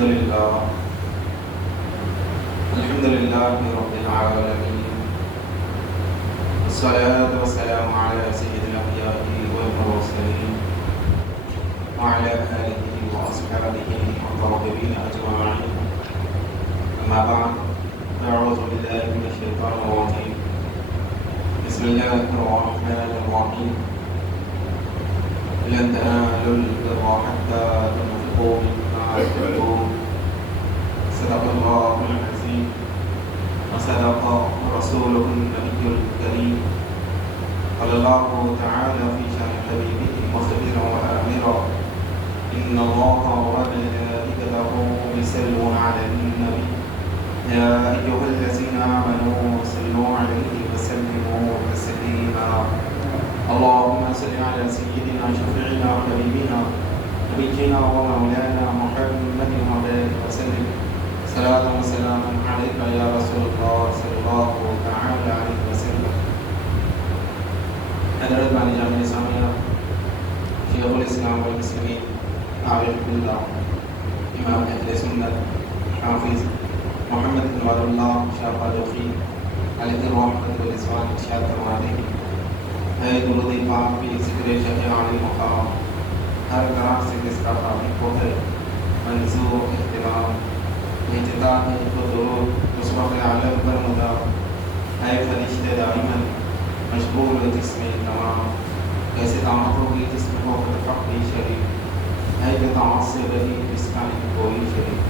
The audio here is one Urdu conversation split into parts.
الحمد لله رب العالمين، والصلاة والسلام على سيد الأنبياء والمرسلين وعلى آله وأصحابه الطاهرين أجمعين. أما بعد، أعوذ بالله من الشيطان الرجيم. بسم الله الرحمن الرحيم. لن تنالوا البر حتى تنفقوا مما تحبون. صدق الله العظيم وصدق رسوله النبي الكريم. قال الله تعالى في شأن حبيبه مخبرا وآمرا: إن الله وملائكته يصلون على النبي يا أيها الذين آمنوا صلوا عليه وسلموا تسليما. اللهم صل على سيدنا شفيعنا وحبيبنا نبينا ومولانا محمد وبارك وسلم صلاة وسلاما عليك يا رسول الله صلی اللہ تعالی علیہ وسلم. حضرت بانی جامع سامیہ، شیخ الاسلام والمسلمین عارف باللہ امام اہل سنت حافظ محمد بن ولی اللہ شاہ فاروقی علیہ الرحمۃ والرضوان ارشاد فرماتے ہیں: اے درود پاک بھی ذکر شفیع علی مقام، ہر طرح سے جس کا خالق کو ہے منظور احترام، احتطاط و درود اس وقت عالم پر مدار. اے فرشتے دائماً مشغول جسم تمام، کیسے طاقت ہوگی جس میں ہو کر فقری شریف، اے بطاعت سے بری جس کا نہیں کوئی شریف.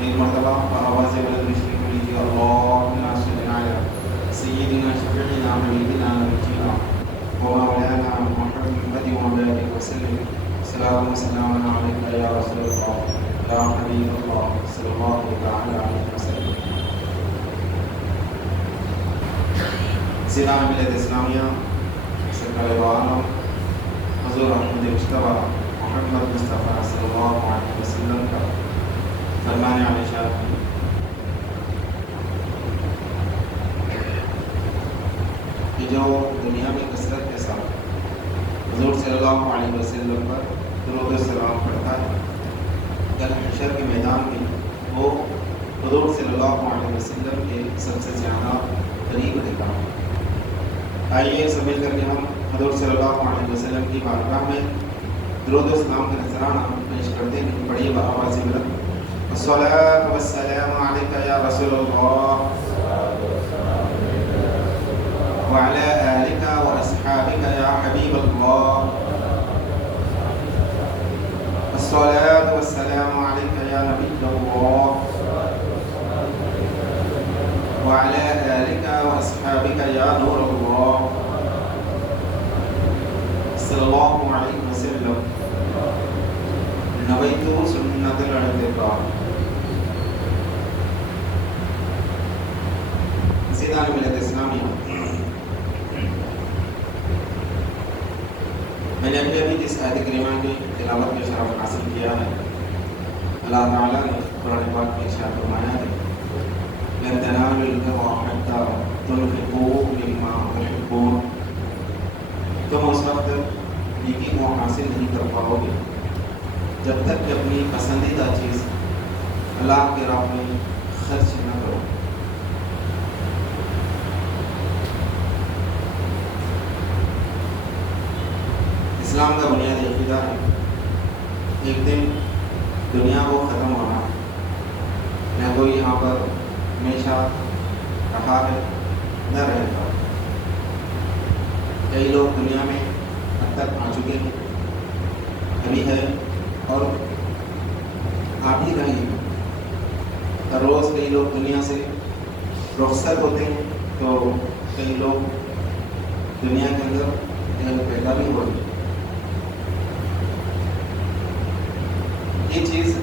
ایک مرتبہ آواز بلند مشرق میں لیجیے: اللہم صل علی سیدنا شفیعنا حبیبنا نبینا ومولانا محمد وبارک وسلم صلاۃ وسلام علیک یا رسول اللہ یا حبیب اللہ صلی اللہ تعالی علیہ وسلم. سیدنا ملت اسلامیہ سرکار عالم حضور احمد مجتبیٰ محمد مصطفیٰ صلی اللہ علیہ وسلم کا فرمان عالی شان کہ جو دنیا میں کثرت کے ساتھ حضور صلی اللہ علیہ وسلم پر درود و سلام پڑھتا ہے، کل حشر کے میدان میں وہ حضور صلی اللہ علیہ وسلم کے سب سے زیادہ قریب رہتا ہے. آئیے سب مل کر کے ہم حضور صلی اللہ علیہ وسلم کی بارگاہ میں درود و سلام کا نذرانہ پیش کرتے ہیں. پڑھیے بآواز بلند: الصلاۃ والسلام علیک یا رسول اللہ وعلی آلک واصحابک یا حبیب اللہ. الصلاۃ والسلام علیک یا نبی اللہ وعلی آلک واصحابک یا نور اللہ صلی اللہ علیہ وسلم. نویت سنت الاعتقاد. سیدان ملت اسلامیہ، میں نے ابھی جس آیت کریمہ کی تلاوت کا شرف حاصل کیا ہے، اللہ تعالیٰ نے قرآن پاک میں ارشاد فرمایا ہے: لن تنالوا البر حتى تنفقوا مما تحبون. تم اس وقت نیکی کو حاصل نہیں کر پاؤ گے جب تک کہ اپنی پسندیدہ چیز اللہ کے راہ میں خرچ نہ کرو. اسلام کا بنیادی عقیدہ ہے ایک دن دنیا کو ختم ہونا ہے، نہ کوئی یہاں پر ہمیشہ رہا ہے نہ رہے گا. کئی لوگ دنیا میں اب تک آ چکے ہیں، ابھی ہے اور آ بھی رہے ہیں. ہر روز کئی لوگ دنیا سے رخصت ہوتے ہیں تو کئی لوگ دنیا کے اندر پیدا بھی ہوتے ہیں. یہ چیز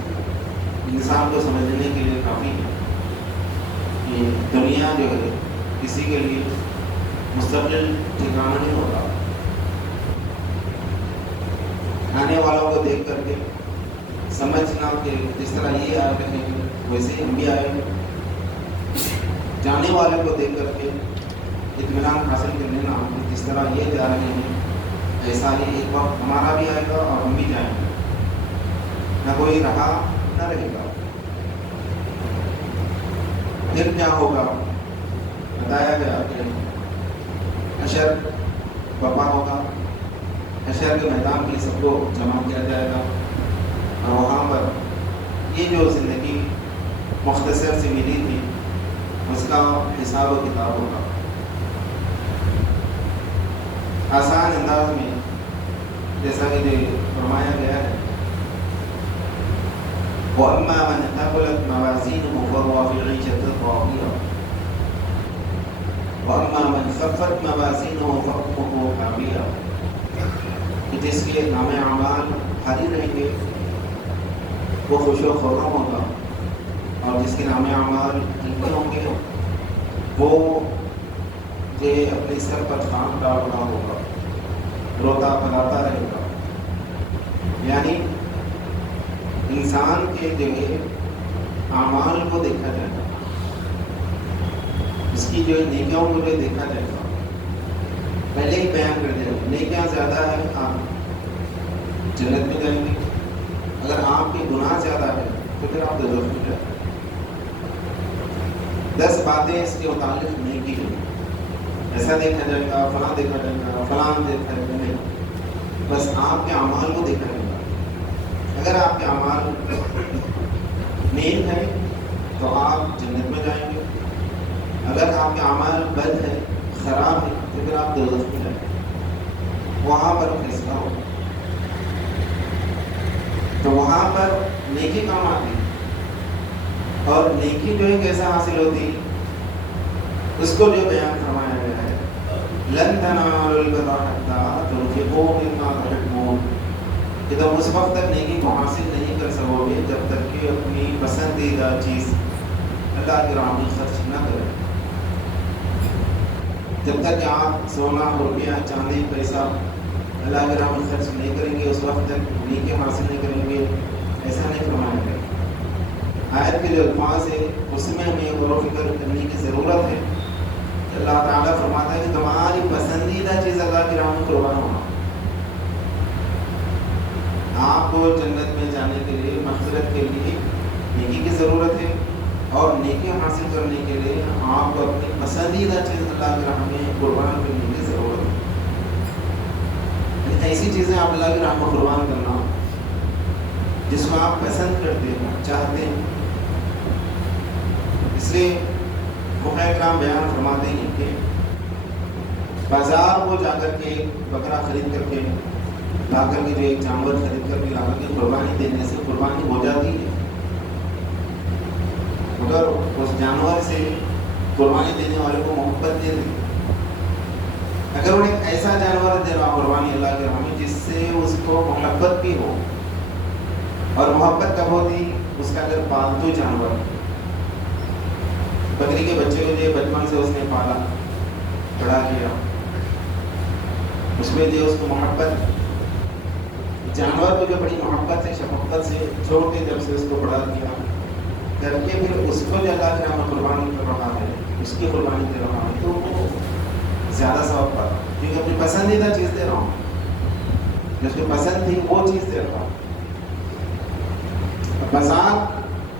انسان کو سمجھنے کے لیے کافی ہے کہ دنیا جو ہے کسی کے لیے مستقل ٹھکانہ نہیں ہوتا. آنے والوں کو دیکھ کر کے سمجھنا کہ جس طرح یہ آ رہے ہیں ویسے ہی ہم بھی آئے ہیں. جانے والے کو دیکھ کر کے اطمینان حاصل کر لینا کہ جس طرح یہ جا رہے ہیں ایسا ہی ایک وقت ہمارا بھی آئے گا اور ہم بھی جائیں گے. نہ کوئی رہا نہ رہے گا. پھر کیا ہوگا؟ بتایا گیا کہ حشر برپا ہوگا، حشر کے میدان میں سب کو جمع کیا جائے گا، اور وہاں پر یہ جو زندگی مختصر سے ملی تھی اس کا حساب و کتاب ہوگا۔ آسان انداز میں جیسا کہ جو فرمایا گیا ہے، وَأَمَّا مَنْ ثَقُلَتْ مَوَازِينُهُ فَهُوَ فِي عِيشَةٍ رَاضِيَةٍ وَأَمَّا مَنْ خَفَّتْ مَوَازِينُهُ فَأُمُّهُ هَاوِيَةٌ، کہ جس کے نام اعمال بھاری رہیں گے وہ خوش و خرم ہوگا، اور جس کے نام اعمال ہلکے ہوں گے وہ جو اپنے سر پر خان ڈال رہا ہوگا، روتا پلاتا رہے گا۔ یعنی انسان کے جو ہے اعمال کو دیکھا جائے گا، اس کی جو ہے نیکیوں کو جو دیکھا جائے گا۔ پہلے ہی بیان کر دیا، نیکیاں زیادہ ہے آپ جنت میں جائیں گے، اگر آپ کے گناہ زیادہ ہے تو پھر آپ دوزخ میں جائیں گے۔ 10 باتیں اس کے متعلق نہیں کی گئی، ایسا دیکھا جائے گا، فلاں دیکھا جائے گا، فلاں دیکھا جائے گا، نہیں، بس آپ کے اعمال کو دیکھا جائے گا۔ اگر آپ کے اعمال نیک ہیں تو آپ جنت میں جائیں گے، اگر آپ کے اعمال بد ہے، خراب ہے، تو پھر آپ دوزخ میں جائیں گے، وہاں پر فیصلہ ہوگا۔ تو وہاں پر نیکی کام آتی ہے، اور نیکی جو ہے کیسا حاصل ہوتی اس کو جو بیان فرمایا گیا ہے، لن تنالوا البر حتى تنفقوا مما تحبون، کہ تم اس وقت تک نیکی کو حاصل نہیں کر سکو گے جب تک کہ اپنی پسندیدہ چیز اللہ کی راہ میں خرچ نہ کریں۔ جب تک کہ آپ سونا، روپیہ، چاندی، پیسہ اللہ کی راہ میں خرچ نہیں کریں گے اس وقت تک نیکی حاصل نہیں کریں گے، ایسا نہیں فرمایا گیا۔ آیت کے جو الفاظ ہے اس میں ہمیں غور و فکر کرنے کی ضرورت ہے۔ اللہ تعالیٰ فرماتا ہے کہ تمہاری پسندیدہ چیز اللہ کی راہ میں قربان ہونا۔ آپ کو جنت میں جانے کے لیے، مغفرت کے لیے نیکی کی ضرورت ہے، اور نیکی حاصل کرنے کے لیے آپ کو اپنی پسندیدہ چیز اللہ کی راہ میں قربان کرنے کی ضرورت ہے۔ ایسی چیزیں آپ اللہ کی راہ میں قربان کرنا جس کو آپ پسند کرتے ہیں، چاہتے ہیں۔ اس لیے فقہاء کرام بیان فرماتے ہیں کہ بازار کو جا کر کے بکرا خرید کر کے لا کر کے جو ایک جانور خرید کر کے لا کر کے قربانی دینے سے قربانی ہو جاتی ہے، مگر اس جانور سے قربانی دینے والے کو محبت دے دیں۔ اگر وہ ایک ایسا جانور دے رہا قربانی اللہ کے راہ میں جس سے اس کو محبت بھی ہو، اور محبت کب ہوتی؟ اس کا اگر پالتو جانور، بکری کے بچے کو جو بچپن سے اس نے پالا بڑا کیا، اس میں جو اس کو محبت، جانور کو جو بڑی محبت سے، شفقت سے چھوڑ کے جب سے اس کو بڑا کیا کر کے پھر اس کو جو اللہ کے نام قربانی کر رہا ہے، اس کی قربانی دے رہا ہے، تو وہ زیادہ ثواب پاتا، کیونکہ اپنی پسندیدہ چیز دے رہا ہوں، جس کو پسند تھی وہ چیز دے رہا ہوں۔ بازار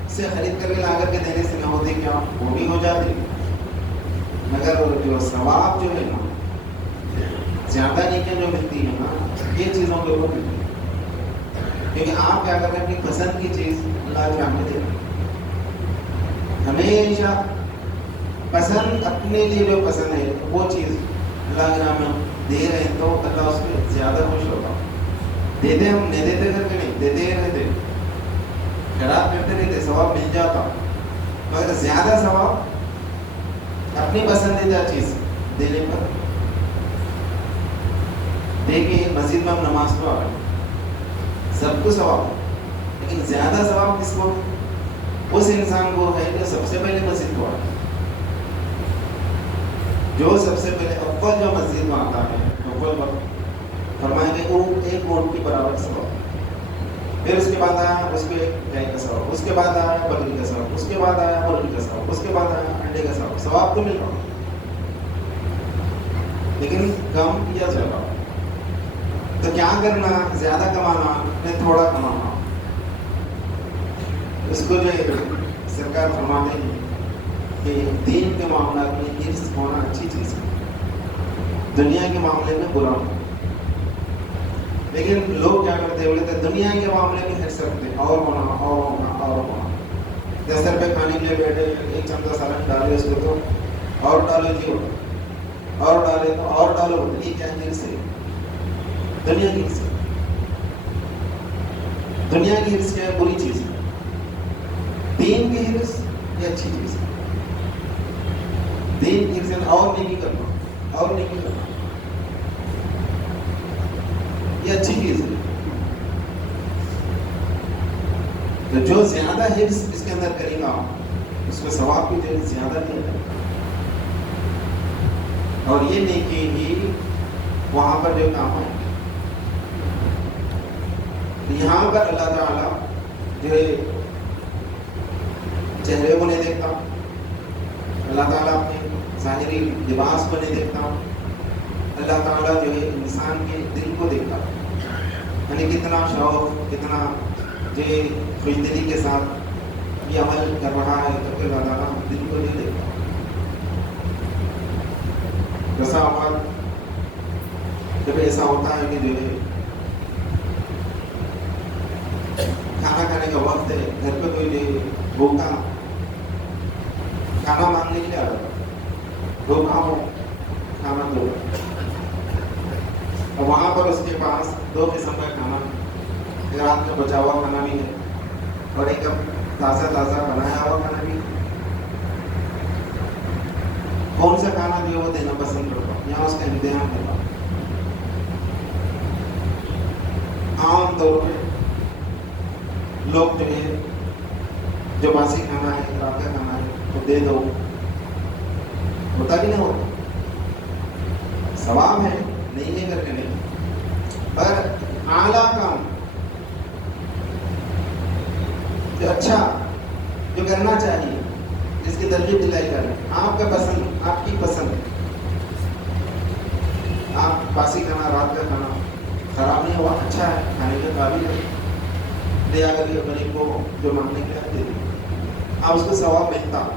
سے خرید کر کے لا کر کے دینے سے نہ ہوتی کیا؟ وہ بھی ہو جاتی، مگر جو ثواب جو ہے نا، زیادہ نیکیاں جو ملتی ہیں نا، یہ چیزوں کے اوپر ملتی ہے، کیونکہ آپ کیا کر رہے ہیں؟ اپنی پسند کی چیز اللہ کے راہ میں دے رہے ہیں۔ ہمیشہ پسند، اپنے لیے جو پسند ہے وہ چیز اللہ کے راہ میں دے رہے ہیں تو اللہ اس میں زیادہ خوش ہوگا۔ دیتے ہم نہیں دیتے کر کے نہیں، دیتے رہتے، خراب کرتے رہتے، ثواب مل جاتا، مگر زیادہ ثواب اپنی پسندیدہ چیز دینے پر۔ دیکھیے مسجد میں ہم نماز تو آ رہے، سب کو ثواب، لیکن زیادہ ثواب کس کو؟ اس انسان کو ہے جو سب سے پہلے مسجد کو آتا ہے، جو سب سے پہلے اول جو مسجد میں آتا ہے، اول وقت فرمائیں گے وہ ایک اونٹ کی برابر ثواب، پھر اس کے بعد آیا اس پہ گائے کا ثواب، اس کے بعد آیا بکری کا ثواب، اس کے بعد آیا مرغی کا ثواب، اس کے بعد آیا انڈے کا ثواب۔ ثواب تو مل رہا لیکن کم کیا جا رہا، تو کیا کرنا؟ زیادہ کمانا یا تھوڑا کمانا؟ اس کو جو سرکار فرماتے ہیں کہ دین کے معاملات میں حرص ہونا اچھی چیز ہے، دنیا کے معاملے میں برا ہو. لیکن لوگ کیا کرتے ہیں، بولتے ہیں دنیا کے معاملے میں حرص رکھتے ہیں، اور ہونا اور ہونا اور ہونا. دستر پہ کھانے کے لیے بیٹھے ایک چمچہ سالن ڈالے اس کو تو اور ڈالو جی اور ڈالے تو اور ڈالو. یہ کیا حرص ہے؟ دنیا کی حرص. دنیا کی حرص کیا ہے؟ بری چیز ہے. دین کی حرص یہ اچھی چیز ہے. دین کی حرص اور نیکی کرنا، اور نیکی کرنا یہ اچھی چیز ہے. تو جو زیادہ حرص اس کے اندر کرے گا اس کو ثواب بھی زیادہ دیا جائے گا. اور یہ نیکی ہی وہاں پر جو کام ہے، یہاں پر اللہ تعالیٰ جو ہے چہرے کو نہیں دیکھتا، اللہ تعالیٰ اپنے ظاہری لباس کو نہیں دیکھتا، اللہ تعالیٰ جو ہے انسان کے دل کو دیکھتا. یعنی کتنا شوق، کتنا جو خوش دلی کے ساتھ یہ عمل کر رہا ہے، تو پھر اللہ تعالیٰ دل کو نہیں دیکھتا. بسا اوقات جب ایسا ہوتا ہے کہ جو ہے کھانا کھانے کا وقت ہے، گھر پہ کوئی جو بھوکا کھانا مانگنے کے لیے آ رہا ہے، بھوکا ہو کھانا دو، اور وہاں پر اس کے پاس 2 قسم کا کھانا، رات کا بچا ہوا کھانا بھی ہے اور ایک تازہ تازہ بنایا ہوا کھانا بھی ہے. کون سا کھانا بھی وہ دینا پسند کرتا ہوں، یہاں اس کا امتحان ہوگا. عام طور پہ لوگ جو ہے جو باسی کھانا ہے، رات کا کھانا ہے تو دے دو، ہوتا بھی نہیں ہوتا. ثواب ہے، نہیں ہے کر کے نہیں، پر اعلیٰ کام جو اچھا جو کرنا چاہیے، جس کی ترغیب دلائی جا رہی ہے، آپ کا پسند، آپ کی پسند. آپ باسی کھانا، رات کا کھانا خراب نہیں ہوا، اچھا ہے، کھانے کے قابل ہے، لے آ کر کے غریب کو جو مانگنے کے لیے دے دیں، آپ اس کو ثواب ملتا.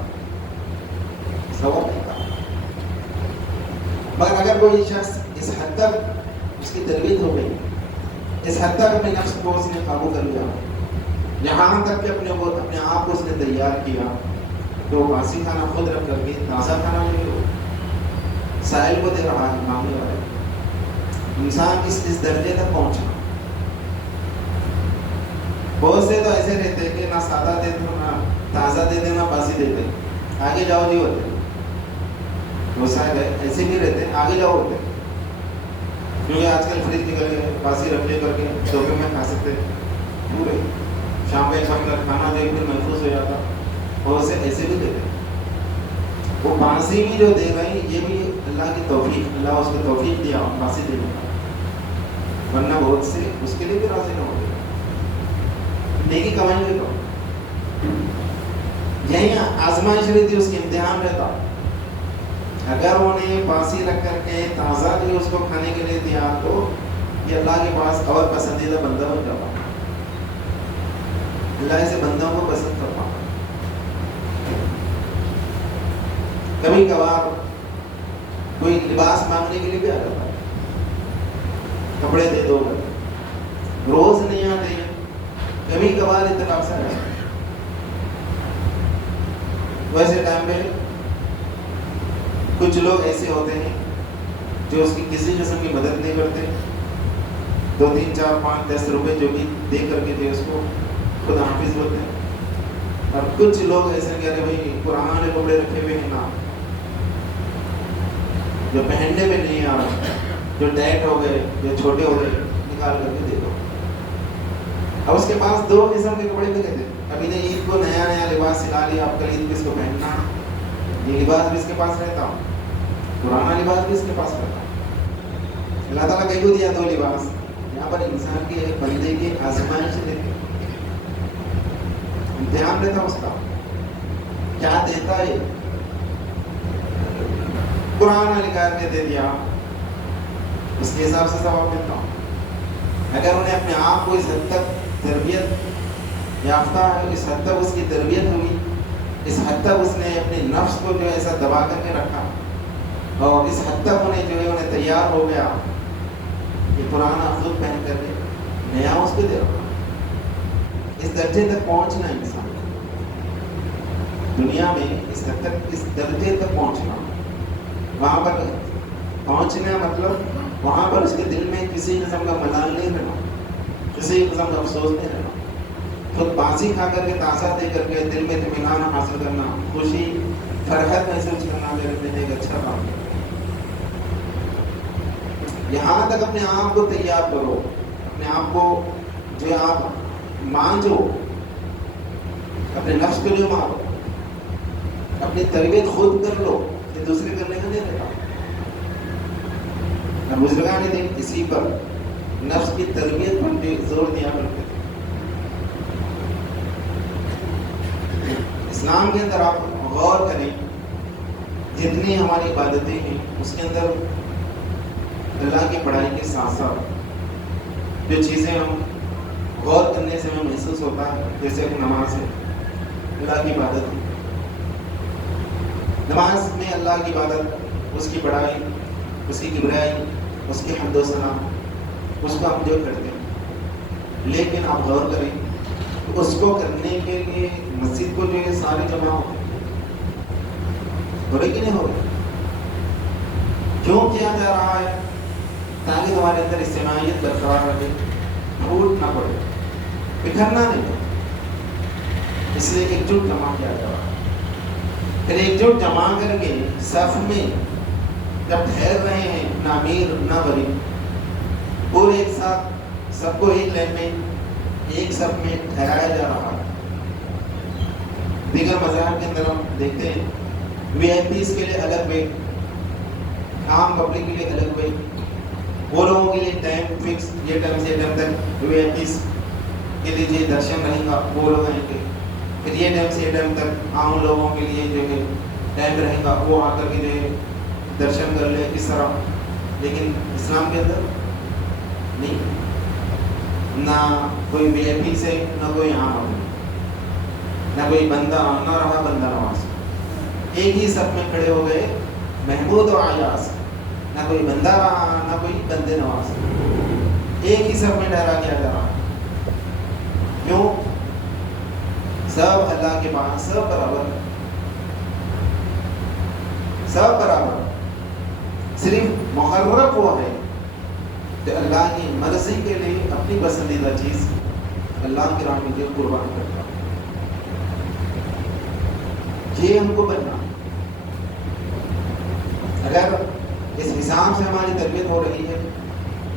مگر اگر کوئی شخص اس حد تک اس کی تربیت ہو گئی، اس حد تک اپنے نفس کو اس نے قابو کر لیا، یہاں تک کہ اپنے آپ کو اس نے تیار کیا تو باسی کھانا خود رکھ کر کے تازہ کھانا لے لو، سائل کو دے رہا ہے، مانگنے والے انسان اس درجے تک پہنچا. بہت سے تو ایسے رہتے ہیں کہ نہ سادہ دے دو، نہ تازہ دے دے، نہ باسی دے دے، آگے جاؤ جی ہوتے. وہ شاید ایسے بھی رہتے ہیں، آگے جاؤ ہوتے، کیونکہ آج کل فریج نکل گئے، باسی رکھ لے کر کے دوپہر میں کھا سکتے پورے، شام میں کھا کر کھانا دے کر محفوظ ہو جاتا. اور اسے ایسے بھی دیتے. وہ باسی بھی جو دے رہے ہیں یہ بھی اللہ کی توفیق، اللہ اس کو توفیق دیا باسی دینے کا، ورنہ بہت سے اس کے لیے بھی راضی نہ ہوتے. نیکی کمائیں گے تو یہی آزمائش رہی تھی، اس کی امتحان رہتا. اگر انہیں باسی رکھ کر کے تازہ جو اس کو کھانے کے لیے دیا تو یہ اللہ کے پاس اور پسندیدہ بندہ بن جاتا. اللہ ایسے بندوں کو پسند کرتا. کبھی کبھار کوئی لباس مانگنے کے لیے بھی آ جاتا، کپڑے دے دو، روز نہیں آتے، کبھی کبھار اتفاق سے آ جاتا. ویسے ٹائم پہ کچھ لوگ ایسے ہوتے ہیں جو اس کی کسی قسم کی مدد نہیں کرتے، 2 3 4 5 10 روپے جو بھی دے کر کے اس کو خود حافظ بولتے ہیں. اور کچھ لوگ ایسے کہہ رہے بھائی پرانے کپڑے رکھے ہوئے ہیں نا، جو پہننے میں نہیں آ رہا، جو ٹائٹ ہو گئے، جو چھوٹے ہو گئے، نکال کر کے دے دو. اب اس کے پاس 2 قسم کے کپڑے بھی رہتے ہیں. ابھی نے عید کو نیا لباس سلا لیا، آپ کل عید بھی اس کو پہننا، یہ لباس بھی اس کے پاس رہتا، پرانا لباس بھی اس کے پاس رہتا. اللہ تعالیٰ کہیں کو دیا 2 لباس. یہاں پر انسان کے بندے کی آزمائش دیتے، امتحان رہتا اس کا کیا دیتا ہے. پرانا نکال کے دے دیا، اس کے حساب سے ثواب ملتا. اگر انہیں اپنے آپ کو اس حد تک تربیت یافتہ ہے، اس حد تک اس کی تربیت ہوئی اس حد تک اس نے اپنے نفس کو جو ہے ایسا دبا کر کے رکھا، اور اس حد تک انہیں تیار ہو گیا کہ پرانا خود پہن کر کے نیا اس کو دے رکھا۔ اس درجے تک پہنچنا انسان دنیا میں، اس درجے تک پہنچنا، وہاں پر پہنچنا مطلب وہاں پر اس کے دل میں کسی قسم کا ملال نہیں رہنا، کسی قسم کا افسوس نہیں رہنا، خود بانسی کھا کر کے تازہ دے کر کے دل میں اطمینان حاصل کرنا، خوشی فرحت محسوس کرنا، میرے لیے ایک اچھا کام ہے۔ یہاں تک اپنے آپ کو تیار کرو، اپنے آپ کو جو آپ مانجو، اپنے نفس کو جو مانو، اپنی تربیت خود کر لو، یہ دوسرے کرنے کا نہیں رہتا۔ بزرگان دین اسی پر نفس کی تربیت پر بھی زور دیا کرتے تھے۔ اسلام کے اندر آپ غور کریں، جتنی ہماری عبادتیں ہیں اس کے اندر اللہ کی پڑھائی کے ساتھ ساتھ جو چیزیں ہم غور کرنے سے ہمیں محسوس ہوتا ہے، جیسے کہ نماز ہے، اللہ کی عبادت ہے۔ نماز میں اللہ کی عبادت، اس کی پڑھائی، اس کی کبریائی، اس کی حمد و ثنا، اس کو ہم جو کرتے ہیں، لیکن آپ غور کریں اس کو کرنے کے لیے مسجد کو جو ہے سارے جمع ہو رہے کہ نہیں ہو رہے؟ کیوں کیا جا رہا ہے؟ تاکہ تمہارے اندر اجتماعیت برقرار رہے، پھوٹ نہ پڑے، بکھرنا نہیں پڑے، اس لیے ایک جٹ جمع کیا جا رہا ہے۔ پھر ایک جٹ جمع کر کے صف میں جب ٹھہر رہے ہیں، نہ امیر نہ غریب، پورے ایک ساتھ سب کو ایک لائن میں ایک صف میں ٹھہرایا جا رہا ہے۔ دیگر مذاہب کے اندر ہم دیکھتے ہیں وی آئی پیز کے لیے الگ وے، عام پبلک کے لیے الگ وے، وہ لوگوں کے لیے ٹائم فکس، یہ ٹائم سے ٹائم تک وی آئی پیز کے لیے درشن رہے گا، وہ لوگ آئیں گے، پھر یہ ٹائم سے ٹائم تک عام لوگوں کے لیے جو ہے ٹائم رہے گا، وہ آ کر کے جو ہے درشن کر لے اس طرح۔ لیکن اسلام کے اندر نہیں، نہ کوئی وی آئی پی سے، نہ کوئی عام آدمی، نہ کوئی بندہ، نہ رہا بندہ نواز، ایک ہی سب میں کھڑے ہو گئے محمود و عیاض، نہ کوئی بندہ رہا نہ کوئی بندے نواز، ایک ہی سب میں ٹھہرا کیا جا رہا۔ کیوں؟ سب اللہ کے پاس سب برابر، سب برابر، صرف مقرب وہ ہے کہ اللہ کی مرضی کے لیے اپنی پسندیدہ چیز اللہ کی راہ میں قربان کرتا ہے۔ یہ ہم کو بننا، اگر اس نظام سے ہماری تربیت ہو رہی ہے،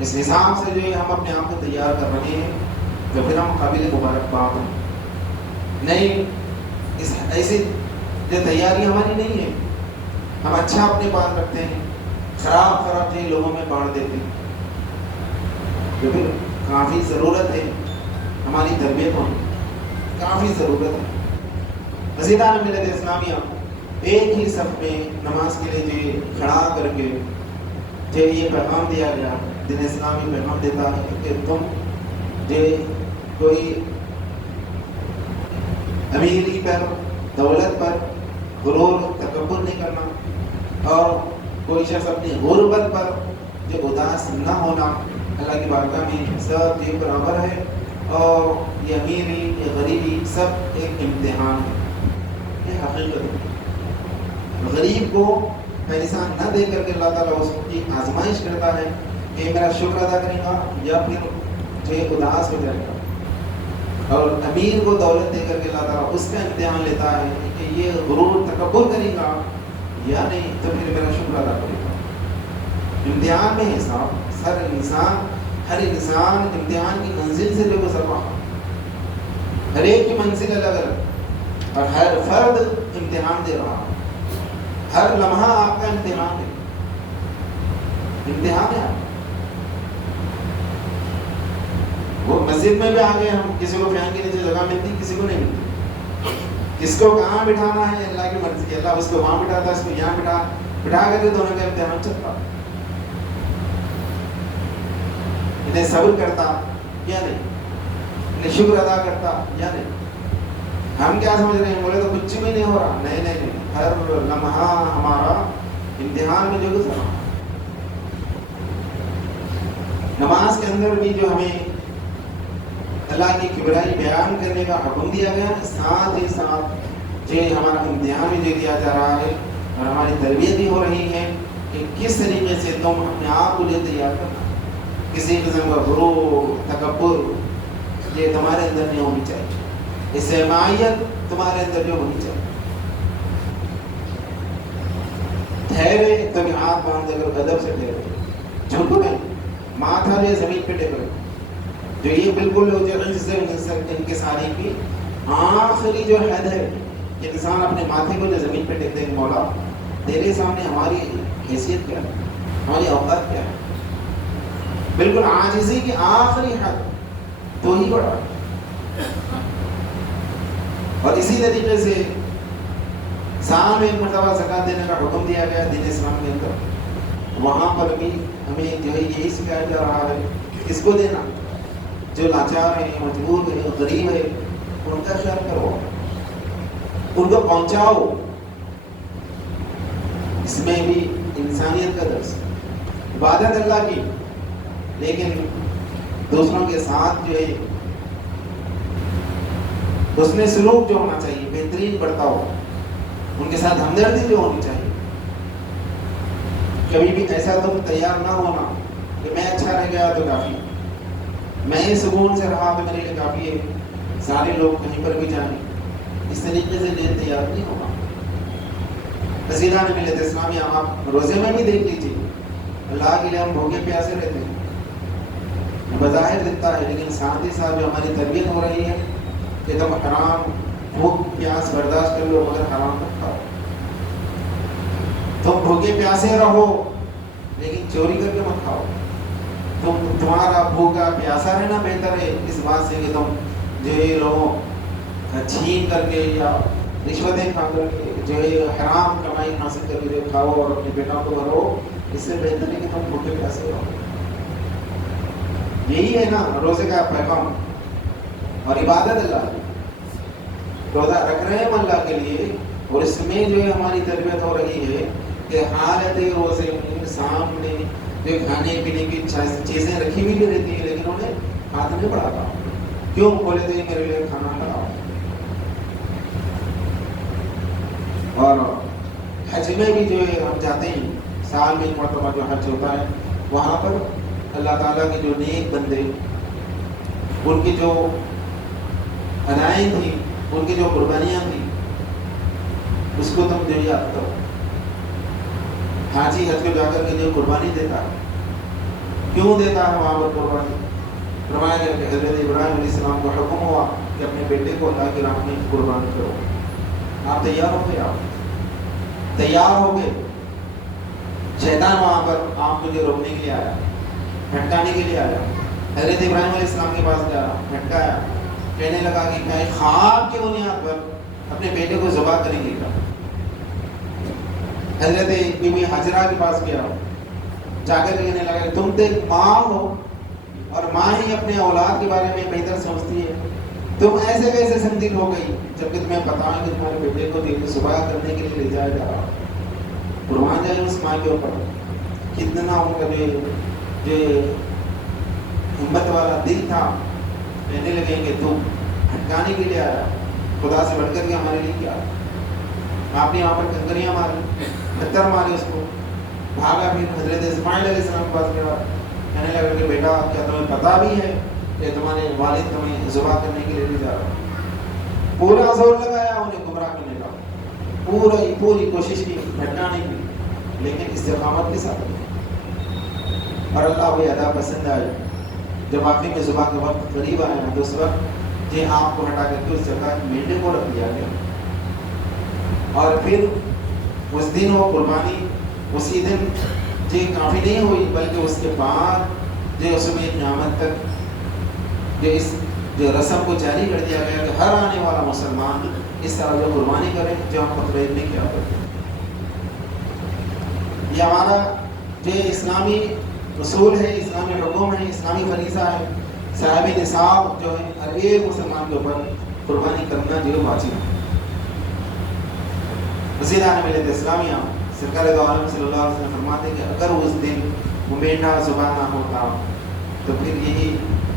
اس نظام سے جو ہے ہم اپنے آپ کو تیار کر رہے ہیں، تو پھر ہم قابل مبارکباد ہیں۔ نہیں، اس ایسی جو تیاری ہماری نہیں ہے، ہم اچھا اپنے پاس رکھتے ہیں، خراب چیز لوگوں میں بانٹ دیتے ہیں، تو پھر کافی ضرورت ہے ہماری تربیت ہونے، کافی ضرورت ہے۔ مزیدار ملت اسلامیہ ایک ہی صف میں نماز کے لیے جو کھڑا کر کے جو یہ پیغام دیا گیا، دین اسلامی پیغام دیتا ہے کہ تم جو کوئی امیری پر، دولت پر غرور تکبر نہیں کرنا، اور کوئی شخص اپنی غربت پر جو اداس نہ ہونا۔ اللہ کی بارگاہ میں سب ایک برابر ہے، اور یہ امیری یہ غریبی سب ایک امتحان ہے، یہ حقیقت ہے۔ غریب کو پیسہ نہ دے کر کے اللہ تعالیٰ اس کی آزمائش کرتا ہے کہ میرا شکر ادا کرے گا یا پھر جو اداس ہو جائے گا، اور امیر کو دولت دے کر کے اللہ تعالیٰ اس کا امتحان لیتا ہے کہ یہ غرور تکبر کرے گا یا نہیں، تو پھر میرا شکر ادا کرے گا۔ امتحان میں حساب، ہر انسان امتحان کی منزل سے جو گزر رہا، ہر ایک کی منزل الگ الگ، اور ہر فرد امتحان دے رہا، ہر لمحہ آپ کا امتحان ہے، امتحان ہے۔ وہ مسجد میں بھی آ گئے ہم، کسی کو فین کے نیچے جگہ ملتی، کسی کو نہیں ملتی، کس کو کہاں بٹھانا ہے اللہ کی مرضی، اللہ اس کو وہاں بٹھاتا، اس کو یہاں بٹھا کر کے دونوں کا امتحان چلتا۔ انہیں صبر کرتا یا نہیں، انہیں شکر ادا کرتا یا نہیں۔ ہم کیا سمجھ رہے ہیں؟ بولے تو کچھ بھی نہیں ہو رہا. نہیں نہیں نہیں، ہر لمحہ ہمارا امتحان میں جو گزرا. نماز کے اندر بھی جو ہمیں اللہ کی کبریائی بیان کرنے کا حکم دیا گیا، ساتھ ہی ساتھ جو ہمارا امتحان بھی دے دیا جا رہا ہے اور ہماری تربیت بھی ہو رہی ہے کہ کس طریقے سے تم اپنے آپ کو لیے تیار کرنا. کسی قسم کا غرور، تکبر یہ تمہارے اندر نہیں ہونی چاہیے. اجتماعیت تمہارے اندر جو ہونی چاہیے. ٹھہرے تو ہاتھ باندھ کر ادب سے ٹھہرے، جھک نہیں، ماتھا جو زمین پہ ٹیکے. جو یہ بالکل جو انکساری کی آخری جو حد ہے کہ انسان اپنے ماتھے کو جو زمین پہ ٹیک دے، مولا تیرے سامنے ہماری حیثیت کیا ہے، ہماری اوقات کیا ہے. بالکل عاجزی کی آخری حد تو ہی بڑا. اور اسی طریقے سے سال میں ایک مرتبہ زکوٰۃ دینے کا حکم دیا گیا دین اسلام کے اندر. وہاں پر بھی ہمیں جو ہے یہی سکھایا جا رہا ہے کس کو دینا. جو لاچار ہے، مجبور ہے، غریب ہے، ان کا خیال کرو، ان کو پہنچاؤ. اس میں بھی انسانیت کا درس. عبادت اللہ کی، لیکن دوسروں کے ساتھ جو ہے اس میں سلوک جو ہونا چاہیے بہترین برتاؤ، ان کے ساتھ ہمدردی جو ہونی چاہیے. کبھی بھی ایسا تم تیار نہ ہونا کہ میں اچھا رہ گیا تو کافی، میں ہی سکون سے رہا تو میرے لیے کافی ہے، سارے لوگ کہیں پر بھی جائیں. اس طریقے سے لیے تیار نہیں ہوگا. رسیدان ملت اسلامی آپ روزے میں بھی دیکھ لیجیے، اللہ کے لیے ہم بھوکے پیاسے رہتے ہیں، بظاہر دکھتا ہے، لیکن ساتھ ہی ساتھ جو ہماری تربیت ہو رہی ہے کہ تم حرام بھوک پیاس برداشت کر لو مگر حرام مت کھاؤ. تم بھوکے پیاسے رہو لیکن چوری کر کے مت کھاؤ. تمہارا بھوکا پیاسا رہنا بہتر ہے اس بات سے کہ تم جو ہے لوگوں چھین کر کے یا رشوتیں کھا کر کے جو ہے حرام کمائی حاصل کر کے جو کھاؤ اور اپنے پیٹوں کو بھرو. اس سے بہتر ہے کہ تم بھوکے پیاسے رہو. یہی ہے نا روزے کا پیغام. اور عبادت اللہ کی، روزہ رکھ رہے ہیں اللہ کے لیے، اور اس میں جو ہے ہماری تربیت ہو رہی ہے کہ حالت روزے میں سامنے جو کھانے پینے کی چیزیں رکھی ہوئی بھی رہتی ہیں لیکن انہیں ہاتھ نہیں بڑھاتا. کیوں؟ بولے تو یہ میرے لیے کھانا لگاؤ. اور حج میں بھی جو ہے ہم جاتے ہیں، سال میں ایک مرتبہ جو حج ہوتا ہے، وہاں پر اللہ تعالیٰ کے جو نیک بندے، ان کی جو ادائیں تھیں، ان کی جو قربانیاں تھیں، اس کو تم جو یاد کرو. حاجی حج کو جا کر کے جو قربانی دیتا ہے، کیوں دیتا ہے وہاں پر قربانی؟ فرمایا گیا کہ حضرت ابراہیم علیہ السلام کو حکم ہوا کہ اپنے بیٹے کو اللہ کی راہ میں قربان کرو. آپ تیار ہو گئے؟ آپ تیار ہو گئے؟ شیطان وہاں پر آپ کو جو روکنے کے لیے آیا، بھٹکانے کے لیے آیا. حضرت ابراہیم علیہ السلام کے پاس گیا، بھٹکایا، کہنے لگا کہ میں خواب کی بنیاد پر اپنے بیٹے کو ذبح کریں گے. حضرت بی بی حاجرہ کے پاس گیا، جا کر کہنے لگا کہ تم تو ایک ماں ہو اور ماں ہی اپنے اولاد کے بارے میں بہتر سمجھتی ہے، تم ایسے کیسے سنگین ہو گئی جبکہ تمہیں پتا ہے کہ تمہارے بیٹے کو دل ذبح کرنے کے لیے لے جایا جا رہا. قربان جائے اس ماں کے اوپر کتنا ان کا جو ہمت والا دل تھا. کہنے لگے کہ تم بھٹکانے کے لیے آیا، خدا سے بڑھ کر کے ہمارے لیے کیا؟ آپ نے یہاں پر کنکریاں ماری، پتھر مارے اس کو، بھاگا. پھر حضرت اسماعیل علیہ السلام کے پاس گیا، کہنے لگا کہ بیٹا کیا تمہیں پتا بھی ہے کہ تمہارے والد تمہیں ذبح کرنے کے لیے جا رہا ہے؟ پورا زور لگایا انہیں گمراہ کرنے کا، پوری کوشش کی بھٹکانے کی، لیکن استقامت کے ساتھ. اور اللہ وہ ادا پسند آئی. جب آخری میں ذبح کا وقت قریب آیا تو اس وقت یہ آپ کو ہٹا کر کے اس جگہ مینڈے کو رکھ دیا گیا. اور پھر اس دن وہ قربانی اسی دن جو کافی نہیں ہوئی، بلکہ اس کے بعد جو اس میں قیامت تک جو اس جو رسم کو جاری کر دیا گیا کہ ہر آنے والا مسلمان اس طرح جو قربانی کرے جو ہم بقرعید میں کیا کرتے ہیں. یہ ہمارا جو اسلامی اصول ہے، اسلامی حکم ہے، اسلامی فریضہ ہے. صاحب نصاب جو ہے ہر ایک مسلمان کے اوپر قربانی کرنا جو واجب ہے. وزیران ملت اسلامیہ سرکار دو عالم صلی اللہ علیہ وسلم فرماتے ہیں کہ اگر اس دن وہ میٹھا ذبح نہ ہوتا تو پھر یہی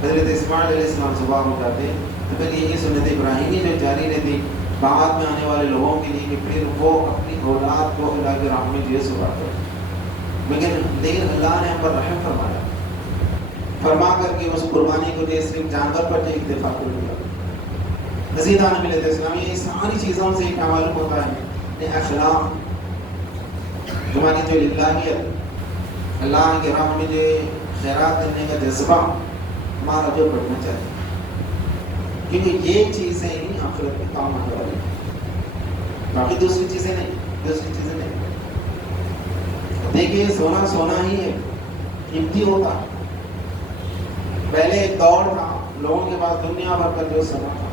حضرت اسماعیل علیہ السلام ذبح ہو جاتے، تو پھر یہی سنت ابراہیمی جو جاری رہتی بعد میں آنے والے لوگوں کے لیے کہ پھر وہ اپنی اولاد کو اللہ کے راہ میں جو ذبح کرتے. لیکن اللہ نے ہم پر رحم فرمایا، فرما کر کے اس قربانی کو جو صرف جانور پر جو اکتفا کر دیا. عزیزان ملت اسلامی، اس ساری چیزوں سے کیا معلوم ہوتا ہے؟ اخلاق ہماری جو للہیت، اللہ کے راہ میں جو خیرات کرنے کا جذبہ ہمارا جو بڑھنا چاہیے، کیونکہ یہ چیزیں ہی آخرت میں کام آنے والی ہیں، باقی دوسری چیزیں نہیں. دیکھیے سونا سونا ہی ہے، قیمتی ہوتا. پہلے ایک دور تھا لوگوں کے پاس دنیا بھر کا جو سونا تھا،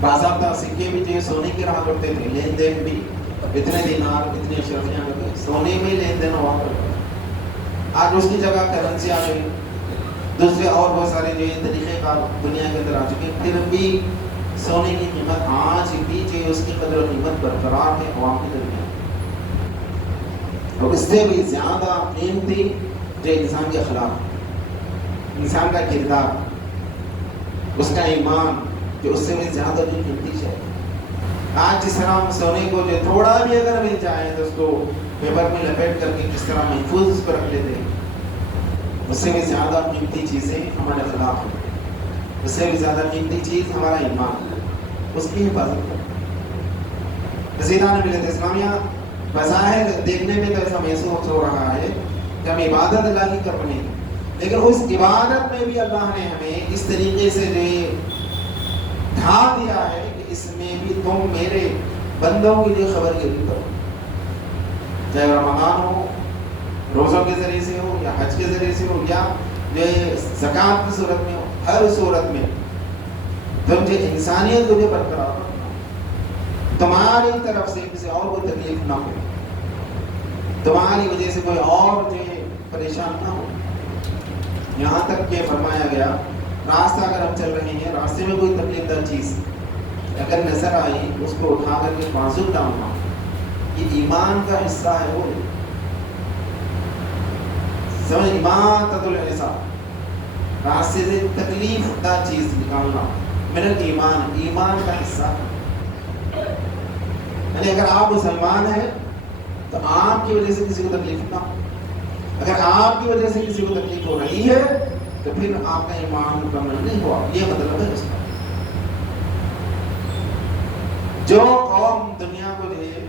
باضابطہ سکے بھی جو سونے کی رہا کرتے تھے، لین دین بھی اتنے دینار اتنے اشرفیاں کرتے، سونے میں لین دین ہوا کرتے. آج اس کی جگہ کرنسی آ گئی، دوسرے اور بہت سارے جو یہ طریقے کا دنیا کے اندر آ چکے، پھر بھی سونے کی قیمت آج بھی جو اس کی قدر و قیمت برقرار ہے عوام کے درمیان. اور اس سے بھی زیادہ قیمتی جو انسان کے اخلاق، انسان کا کردار، اس کا ایمان، جو اس سے بھی زیادہ جو قیمتی ہے. آج جس طرح ہم سونے کو جو تھوڑا بھی اگر مل جائے تو اس کو پیپر میں لپیٹ کر کے کس طرح محفوظ اس پر رکھ لیتے ہیں، اس سے بھی زیادہ قیمتی چیزیں ہمارے اخلاق ہیں. اس سے بھی زیادہ قیمتی چیز ہمارا ایمان، اس کی حفاظت کریں. عزیزان ملت اسلامیہ، بظاہر دیکھنے میں تو ایسا محسوس ہو رہا ہے کہ ہم عبادت اللہ کی کر رہے ہیں، لیکن اس عبادت میں بھی اللہ نے ہمیں اس طریقے سے جو ڈھا دیا ہے کہ اس میں بھی تم میرے بندوں کی جو خبر گیری کرو، چاہے رمضان ہو، روزوں کے ذریعے سے ہو، یا حج کے ذریعے سے ہو، یا جو زکوٰۃ کی صورت میں ہو. ہر صورت میں تم جو انسانیت کو جو برقرار رکھنا، تمہاری طرف سے کسی اور کو تکلیف نہ ہو، تمہاری وجہ سے کوئی اور جو پریشان نہ ہو. یہاں تک کہ فرمایا گیا راستہ اگر ہم چل رہے ہیں، راستے میں کوئی تکلیف دہ چیز اگر نظر آئی اس کو اٹھا کر کے بازو ڈالنا، یہ ایمان کا حصہ ہے. وہ سمجھ، ایمان تدل الحساب، راستے سے تکلیف دہ چیز نکالنا میرا ایمان کا حصہ ہے. یعنی اگر آپ مسلمان ہیں تو آپ کی وجہ سے کسی کو تکلیف نہ ہو. اگر آپ کی وجہ سے کسی کو تکلیف ہو رہی ہے تو پھر آپ کا ایمان مکمل نہیں ہوا، یہ مطلب ہے اس کا. جو قوم دنیا کو جو ہے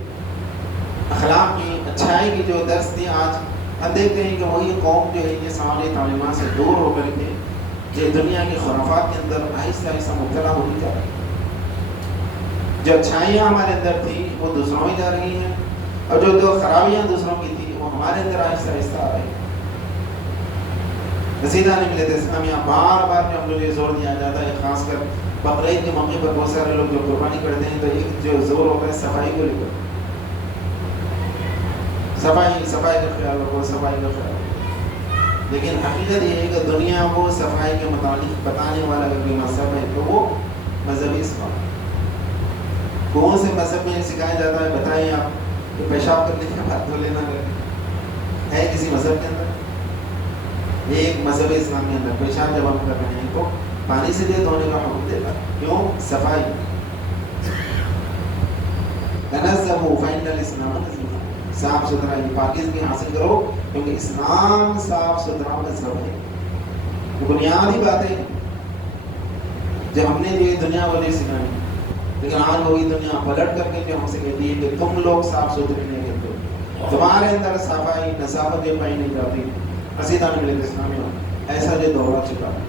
اخلاق کی، اچھائی کی جو درس دی، آج ہم دیکھتے ہیں کہ وہی قوم جو ہے یہ سماجی تعلیمات سے دور ہو کر کے جو دنیا کے خرافات کے اندر آہستہ آہستہ مبتلا ہوتی جا رہی ہے. جو اچھائیاں ہمارے اندر تھی وہ دوسروں میں جا رہی ہیں، اور جو دو خرابیاں دوسروں کی تھی وہ ہمارے اندر آہستہ آہستہ آ رہی ہیں. عزیزان ملت اسلامیہ، بار بار جو ہم لوگ یہ زور دیا جاتا ہے، خاص کر بقرعید کے موقع پر بہت سارے لوگ جو قربانی کرتے ہیں تو ایک جو زور ہوتا ہے صفائی کو لے کر، صفائی کا خیال رکھو، صفائی کا خیال رکھو. لیکن حقیقت یہ ہے کہ دنیا کو صفائی کے متعلق بتانے والا اگر کوئی مذہب ہے تو وہ مذہبی اسلام. کون سے مذہب میں سکھایا جاتا ہے؟ بتائیں آپ کہ پیشاب کرنے کے بعد دھو لینا ہے کسی مذہب کے اندر؟ ایک مذہب اسلام کے اندر پیشاب جب ہم کر رہے ہیں تو پانی سے بھی دھونے کا حکم دیتا ہے. کیوں؟ صفائی. تنزہوا فإن الإسلام نظیف، صاف ستھرائی پاکیزگی حاصل کرو کیونکہ اسلام صاف ستھرا مذہب ہے. بنیادی باتیں جب ہم نے یہ دنیا والے سکھائی، لیکن آج وہی دنیا پلٹ کر کے جو ہم سے کہتی ہے کہ تم لوگ صاف ستھرے نہیں رہتے، تمہارے اندر صفائی نظافت جو پائی نہیں جاتی. عزیزان ملت اسلامیہ، ایسا جو دور آ چکا ہے.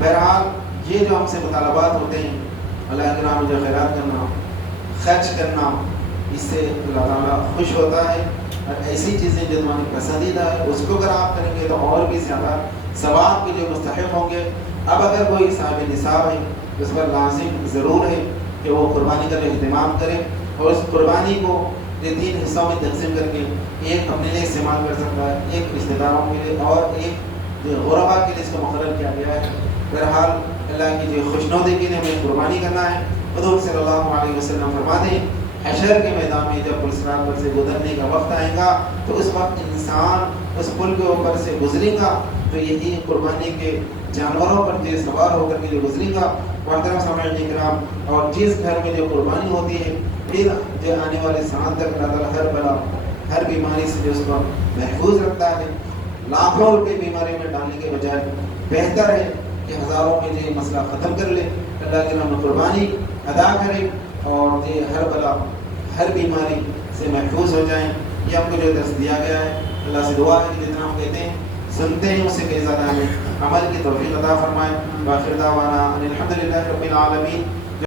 بہرحال یہ جو ہم سے مطالبات ہوتے ہیں، اللہ کے نام میں جو خیرات کرنا، خرچ کرنا، اس سے اللہ تعالیٰ خوش ہوتا ہے. اور ایسی چیزیں جو تمہاری پسندیدہ ہے اس کو اگر آپ کریں گے تو اور بھی زیادہ ثواب کے جو مستحق ہوں گے. اب اگر کوئی صاحب نصاب ہے اس پر لازم ضرور ہے کہ وہ قربانی کا اہتمام کرے، اور اس قربانی کو یہ 3 حصوں میں تقسیم کر کے ایک اپنے لیے استعمال کر سکتا ہے، ایک رشتہ داروں کے لیے، اور ایک جو غربا کے لیے اس کو مقرر کیا گیا ہے. بہرحال اللہ کی جو خوشنودی کے لیے ہمیں قربانی کرنا ہے. حضور صلی اللہ علیہ وسلم فرماتے ہیں حشر کے میدان میں جب پل صراط پر سے گزرنے کا وقت آئے گا تو اس وقت انسان اس پل کے اوپر سے گزرے گا تو یہی قربانی کے جانوروں پر جو سوار ہو کر کے جو گزرے گا. محترم سامعین کرام، اور جس گھر میں جو قربانی ہوتی ہے پھر جو آنے والے سال تک اللہ تعالیٰ ہر بلا ہر بیماری سے جو اس کو محفوظ رکھتا ہے. لاکھوں روپے بیماری میں ڈالنے کے بجائے بہتر ہے کہ ہزاروں میں یہ مسئلہ ختم کر لے. اللہ کے نام قربانی ادا کرے اور یہ ہر بلا ہر بیماری سے محفوظ ہو جائیں. یہ ہم کو جو درس دیا گیا ہے اللہ سے دعا ہے کہ جتنا ہم کہتے ہیں سنتے ہیں اس سے کئی زیادہ ہمیں عمل کی توفیق عطا فرمائے. باخر دعوانا ان الحمد للہ رب العالمین.